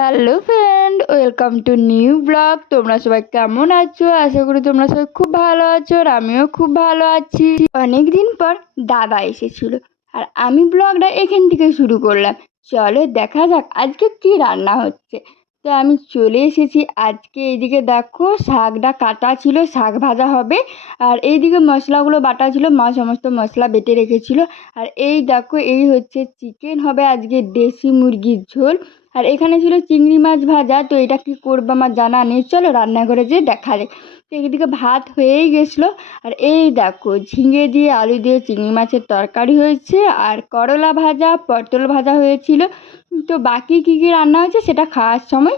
Hello friend, welcome to new blog. তোমরা সবাই কেমন আছো? আশা করি তোমরা সবাই খুব ভালো আছো, আর আমিও খুব ভালো আছি। অনেক দিন পর দাদা এসেছিল, আর আমি ব্লগটা এখান থেকে শুরু করলাম। চলো দেখা যাক আজকে কি রান্না হচ্ছে। তো আমি চলে এসেছি। আজকে এইদিকে দেখো শাকটা কাটা ছিল, শাক ভাজা হবে। আর এইদিকে মশলাগুলো বাটা ছিল, মা সমস্ত মশলা বেটে রেখেছিল। আর এই দেখো এই হচ্ছে চিকেন হবে আজকে, দেশি মুরগির ঝোল। আর এখানে ছিল চিংড়ি মাছ ভাজা। তো এটা কি করবো আমার জানা নেই, চলো রান্নাঘরে যেয়ে দেখা যাক। তো এদিকে ভাত হয়েই গেছিলো। আর এই দেখো ঝিঙে দিয়ে আলু দিয়ে চিংড়ি মাছের তরকারি হয়েছে, আর করলা ভাজা, পটল ভাজা হয়েছিল। তো বাকি কী কী রান্না হয়েছে সেটা খাওয়ার সময়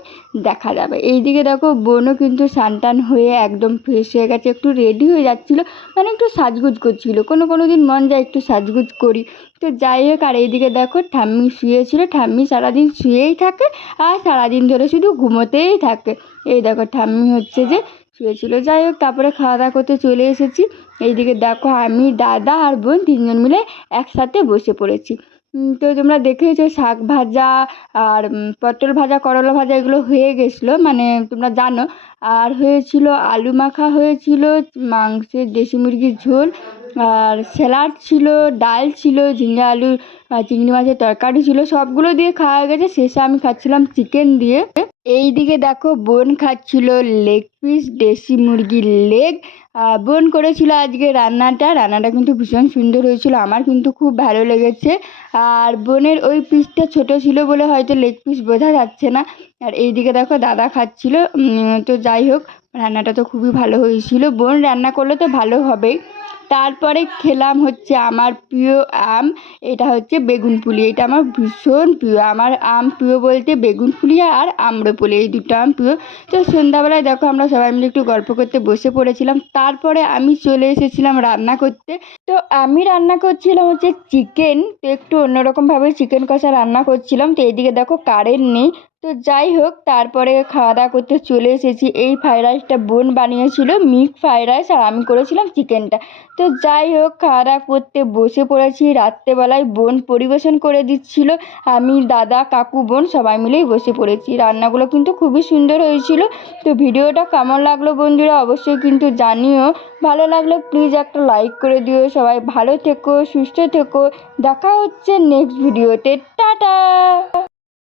দেখা যাবে। এইদিকে দেখো বোনও কিন্তু স্নান হয়ে একদম ফ্রেশ হয়ে গেছে, একটু রেডি হয়ে যাচ্ছিলো, মানে একটু সাজগুজ করছিল। কোনো দিন মন যায় একটু সাজগুজ করি। তো যাই হোক, আর এইদিকে দেখো ঠাম্মি শুয়েছিল। ঠাম্মি সারাদিন শুয়েই থাকে, আর সারাদিন ধরে শুধু ঘুমোতেই থাকে। এই দেখো ঠাম্মি হচ্ছে যে শুয়েছিল। যাই হোক, তারপরে খাওয়া দাওয়া করতে চলে এসেছি। এইদিকে দেখো আমি, দাদা আর বোন তিনজন মিলে একসাথে বসে পড়েছি। তো তোমরা দেখেছো শাক ভাজা আর পটল ভাজা, করলা ভাজা এগুলো হয়ে গেছিলো, মানে তোমরা জানো। আর হয়েছিল আলু মাখা, হয়েছিল মাংসের দেশি মুরগির ঝোল, আর স্যালাড ছিল, ডাল ছিল, ঝিঙে আলু চিংড়ি মাছের তরকারি ছিল। সবগুলো দিয়ে খাওয়া গেছে। শেষে আমি খাচ্ছিলাম চিকেন দিয়ে। এই দিকে দেখো বোন খাচ্ছিল লেগ পিস, দেশি মুরগির লেগ। বোন করেছিল আজকে রান্নাটা কিন্তু ভীষণ সুন্দর হয়েছিল, আমার কিন্তু খুব ভালো লেগেছে। আর বোনের ওই পিসটা ছোট ছিল বলে হয়তো লেগ পিস বোঝা যাচ্ছে না। আর এইদিকে দেখো দাদা খাচ্ছিল। তো যাই হোক, রান্নাটা তো খুবই ভালো হয়েছিল। বোন রান্না করলে তো ভালো হবেই। তারপরে খেলাম হচ্ছে আমার প্রিয় আম, এটা হচ্ছে বেগুন পুলি। এটা আমার ভীষণ প্রিয়। আমার আম প্রিয় বলতে বেগুন পুলি আর আম্রপলি, এই দুটো আম প্রিয়। তো সন্ধ্যাবেলায় দেখো আমরা সবাই মিলে একটু গল্প করতে বসে পড়েছিলাম। তারপরে আমি চলে এসেছিলাম রান্না করতে। তো আমি রান্না করছিলাম হচ্ছে চিকেন। তো একটু অন্যরকমভাবে চিকেন কষা রান্না করছিলাম। তো এইদিকে দেখো কারেন্ট নেই। তো যাই হোক, তারপরে খাওয়া দাওয়া করতে চলে এসেছি। এই ফ্রাইড রাইসটা বোন বানিয়েছিল, মিক্স ফ্রাইড রাইস, আর আমি করেছিলাম চিকেনটা। তো যাই হোক, খাওয়া দাওয়া করতে বসে পড়েছি। রাত্রেবেলায় বোন পরিবেশন করে দিচ্ছিল, আমি, দাদা, কাকু, বোন সবাই মিলেই বসে পড়েছি। রান্নাগুলো কিন্তু খুবই সুন্দর হয়েছিল। তো ভিডিওটা কেমন লাগলো বন্ধুরা অবশ্যই কিন্তু জানিও। ভালো লাগলে প্লিজ একটা লাইক করে দিও। সবাই ভালো থেকো, সুস্থ থেকো। দেখা হচ্ছে নেক্সট ভিডিওতে। টাটা।